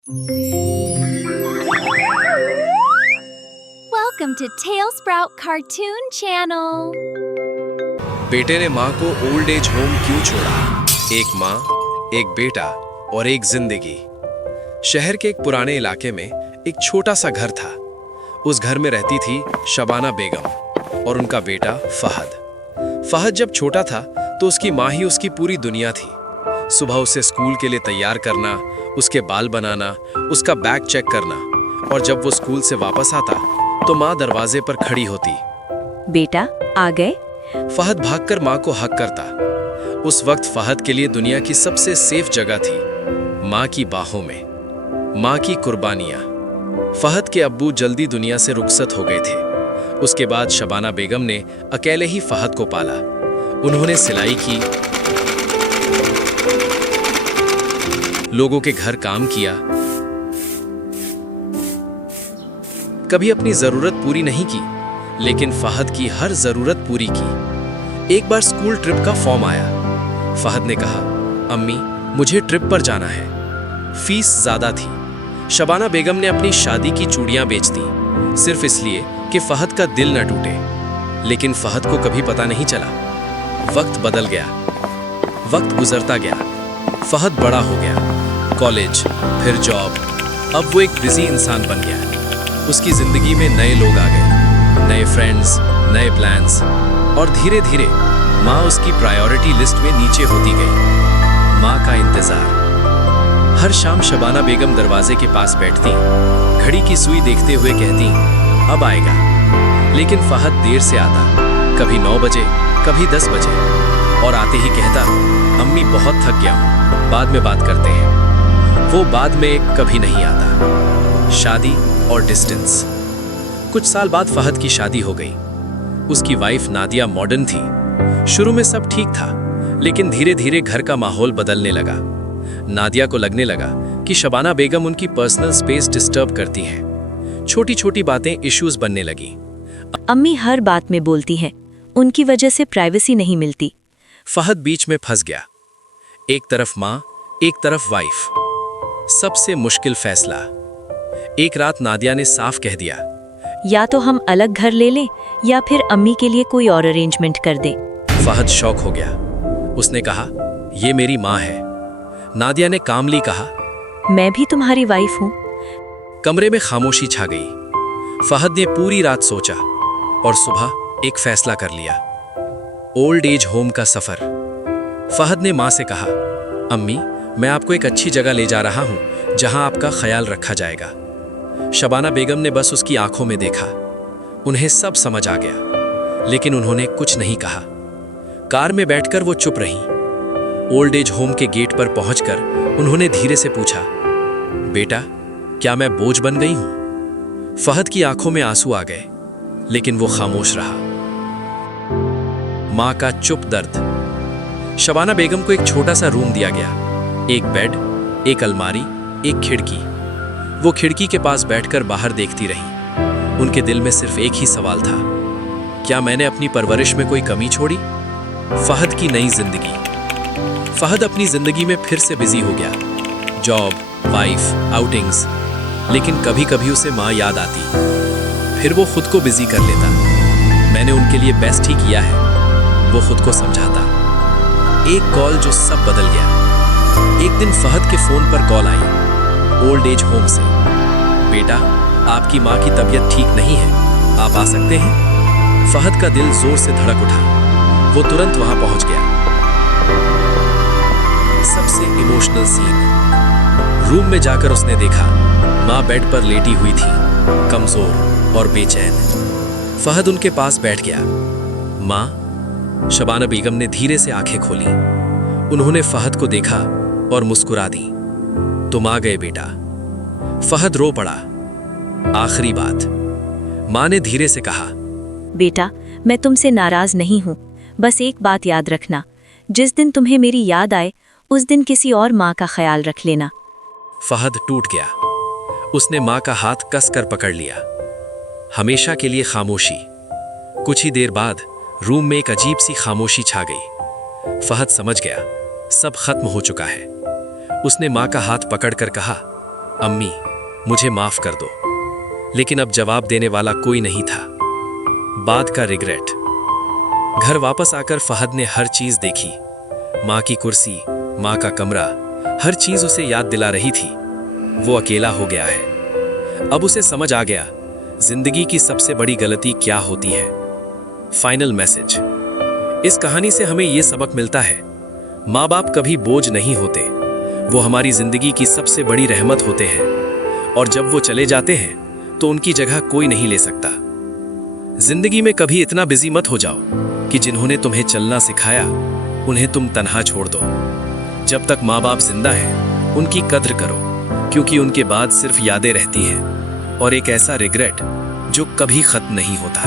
Welcome to Tailsprout Cartoon Channel. बेटे ने माँ को ओल्ड एज होम क्यों छोड़ा? एक माँ, एक बेटा और एक जिंदगी। शहर के एक पुराने इलाके में एक छोटा सा घर था। उस घर में रहती थी शबाना बेगम और उनका बेटा फहद। फहद जब छोटा था तो उसकी माँ ही उसकी पूरी दुनिया थी। सुबह उसे स्कूल के लिए तैयार करना, उसके बाल बनाना, उसका बैग चेक करना, और जब वो स्कूल से वापस आता तो माँ दरवाजे पर खड़ी होती। बेटा आ गए? फहद भागकर माँ को हक करता। उस वक्त फहद के लिए दुनिया की सबसे सेफ जगह थी माँ की बाहों में। माँ की कुर्बानियाँ। फहद के अब्बू जल्दी दुनिया से रुखसत हो गए थे। उसके बाद शबाना बेगम ने अकेले ही फहद को पाला। उन्होंने सिलाई की, लोगों के घर काम किया, कभी अपनी जरूरत पूरी नहीं की, लेकिन फहद की हर जरूरत पूरी की। एक बार स्कूल ट्रिप का फॉर्म आया। फहद ने कहा, अम्मी मुझे ट्रिप पर जाना है। फीस ज्यादा थी। शबाना बेगम ने अपनी शादी की चूड़ियां बेच दी, सिर्फ इसलिए कि फहद का दिल न टूटे। लेकिन फहद को कभी पता नहीं चला। वक्त बदल गया, वक्त गुजरता गया। फहद बड़ा हो गया, कॉलेज, फिर जॉब। अब वो एक बिजी इंसान बन गया। उसकी जिंदगी में नए लोग आ गए, नए फ्रेंड्स, नए प्लान्स, और धीरे धीरे माँ उसकी प्रायोरिटी लिस्ट में नीचे होती गई। माँ का इंतजार। हर शाम शबाना बेगम दरवाजे के पास बैठती, घड़ी की सुई देखते हुए कहती, अब आएगा। लेकिन फहद देर से आता, कभी 9 बजे, कभी 10 बजे, और आते ही कहता, अम्मी बहुत थक गया हूँ, बाद में बात करते हैं। वो बाद में कभी नहीं आता। शादी और डिस्टेंस। कुछ साल बाद फहद की शादी हो गई। उसकी वाइफ नादिया मॉडर्न थी। शुरू में सब ठीक था, लेकिन धीरे धीरे घर का माहौल बदलने लगा। नादिया को लगने लगा कि शबाना बेगम उनकी पर्सनल स्पेस डिस्टर्ब करती हैं। छोटी छोटी बातें इश्यूज बनने लगी। अम्मी हर बात में बोलती हैं, उनकी वजह से प्राइवेसी नहीं मिलती। फहद बीच में फंस गया। एक तरफ माँ, एक तरफ वाइफ। सबसे मुश्किल फैसला। एक रात नादिया ने साफ कह दिया, या तो हम अलग घर ले लें या फिर अम्मी के लिए कोई और अरेंजमेंट कर दें। फहद शॉक हो गया। उसने कहा, ये मेरी माँ है। नादिया ने कामली कहा, मैं भी तुम्हारी वाइफ हूँ। कमरे में खामोशी छा गई। फहद ने पूरी रात सोचा और सुबह एक फैसला कर लिया। ओल्ड एज होम का सफर। फहद ने माँ से कहा, अम्मी मैं आपको एक अच्छी जगह ले जा रहा हूँ जहाँ आपका ख्याल रखा जाएगा। शबाना बेगम ने बस उसकी आंखों में देखा। उन्हें सब समझ आ गया, लेकिन उन्होंने कुछ नहीं कहा। कार में बैठकर वो चुप रही। ओल्ड एज होम के गेट पर पहुंचकर उन्होंने धीरे से पूछा, बेटा क्या मैं बोझ बन गई हूं? फहद की आंखों में आंसू आ गए, लेकिन वो खामोश रहा। मां का चुप दर्द। शबाना बेगम को एक छोटा सा रूम दिया गया। एक बेड, एक अलमारी, एक खिड़की। वो खिड़की के पास बैठकर बाहर देखती रही। उनके दिल में सिर्फ एक ही सवाल था, क्या मैंने अपनी परवरिश में कोई कमी छोड़ी? फहद की नई जिंदगी। फहद अपनी जिंदगी में फिर से बिजी हो गया। Job, wife, outings. लेकिन कभी कभी उसे माँ याद आती। फिर वो खुद को बिजी कर लेता। मैंने उनके लिए बेस्ट ही किया है, वो खुद को समझाता। एक कॉल जो सब बदल गया। एक दिन फहद के फोन पर कॉल आई, ओल्ड एज होम से। बेटा आपकी माँ की तबीयत ठीक नहीं है, आप आ सकते हैं? फहद का दिल जोर से धड़क उठा। वो तुरंत वहां पहुंच गया। सबसे इमोशनल सीन। रूम में जाकर उसने देखा, माँ बेड पर लेटी हुई थी, कमजोर और बेचैन। फहद उनके पास बैठ गया। माँ, शबाना बेगम ने धीरे से आंखें खोली। उन्होंने फहद को देखा और मुस्कुरा दी। तुम आ गए बेटा। फहद रो पड़ा। आखिरी बात। माँ ने धीरे से कहा, बेटा मैं तुमसे नाराज नहीं हूँ, बस एक बात याद रखना, जिस दिन तुम्हें मेरी याद आए उस दिन किसी और माँ का ख्याल रख लेना। फहद टूट गया। उसने माँ का हाथ कसकर पकड़ लिया। हमेशा के लिए खामोशी। कुछ ही देर बाद रूम में एक अजीब सी खामोशी छा गई। फहद समझ गया, सब खत्म हो चुका है। उसने माँ का हाथ पकड़कर कहा, अम्मी, मुझे माफ कर दो। लेकिन अब जवाब देने वाला कोई नहीं था। बाद का रिग्रेट। घर वापस आकर फहद ने हर चीज देखी। माँ की कुर्सी, माँ का कमरा, हर चीज उसे याद दिला रही थी वो अकेला हो गया है। अब उसे समझ आ गया जिंदगी की सबसे बड़ी गलती क्या होती है। Final message. इस कहानी से हमें यह सबक मिलता है, माँ बाप कभी बोझ नहीं होते, वो हमारी जिंदगी की सबसे बड़ी रहमत होते हैं। और जब वो चले जाते हैं तो उनकी जगह कोई नहीं ले सकता। जिंदगी में कभी इतना बिजी मत हो जाओ कि जिन्होंने तुम्हें चलना सिखाया उन्हें तुम तन्हा छोड़ दो। जब तक माँ बाप जिंदा हैं उनकी कद्र करो, क्योंकि उनके बाद सिर्फ यादें रहती हैं और एक ऐसा रिग्रेट जो कभी खत्म नहीं होता।